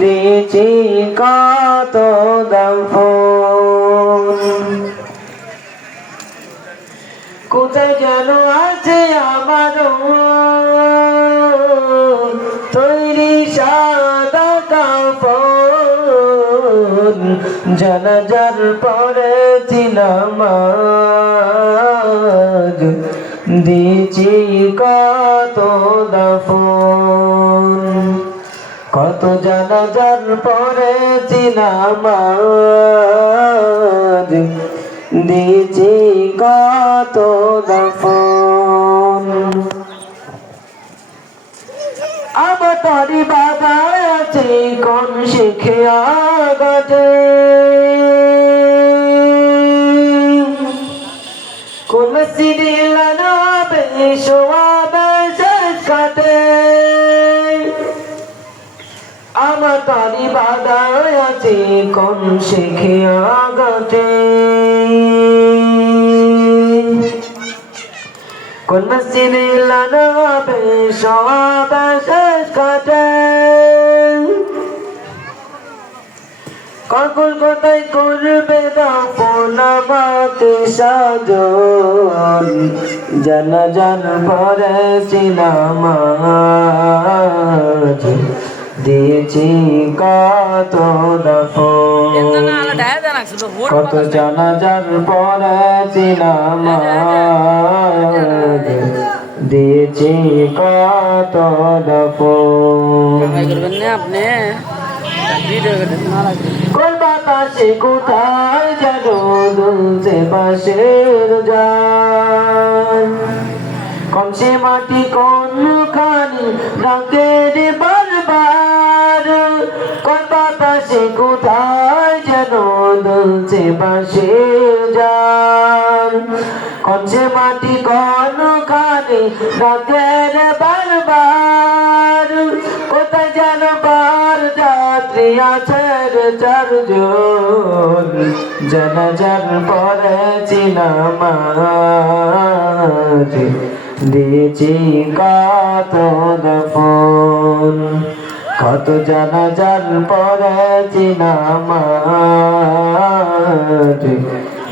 দিয়েছি কত দফন কোথায় যেন আছে আমার তৈরি সাদা কাপড়। জানাজার পরে ছিলাম দিয়েছি কত দফন কত জানাজার পরে আজ দিয়েছি কত দফন। আমার তরি বাবা আছে, কোন শিখে আগতে কোন সিরিল নাবে তারি বাধা আছে, কোন শিখে আগতে? কোন মসজিদে লাগাবে সব শেষ কাটে কখন কোথায় করবে দাপন আমাকে সাজন? জানা জান পরে আজ। দিয়েছি কত দফন কত জানাজার পরে ছিলাম আজ। দিয়েছি কত আপনি। ভিডিও করে না লাগবে কলকাতা সে কোথায় যেন দুলছে বাসের যান কমসে মাটি কোন কলকাতা সে কোথায় যেন দুলছে বাসের যান? কমসে মাটি, কোন খানি রাখে রে বারবার? কোথায় যেন বার যাত্রী আছে রে চারজন? জানাজার পরে আজ। দিয়েছি কত দফন? কত জানাজার পরে ছিলাম আজ।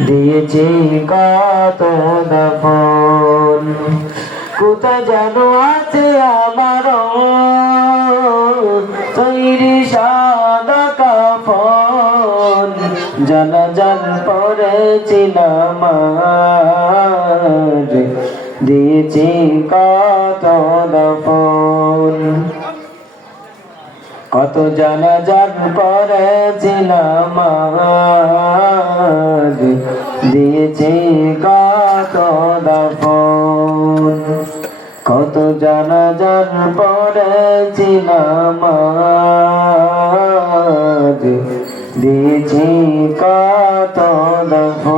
দিয়েছি কত দফন কোথায় যেন আছে আমার তৈরি সাদা কাফন জানা জান পড়েছিলাম আজ। দিয়েছি কত দফন কত জানাজার পড়েছিলাম আজ। দিয়েছি কত দফন কত জানাজার পড়েছিলাম আজ। দিয়েছি কত দফন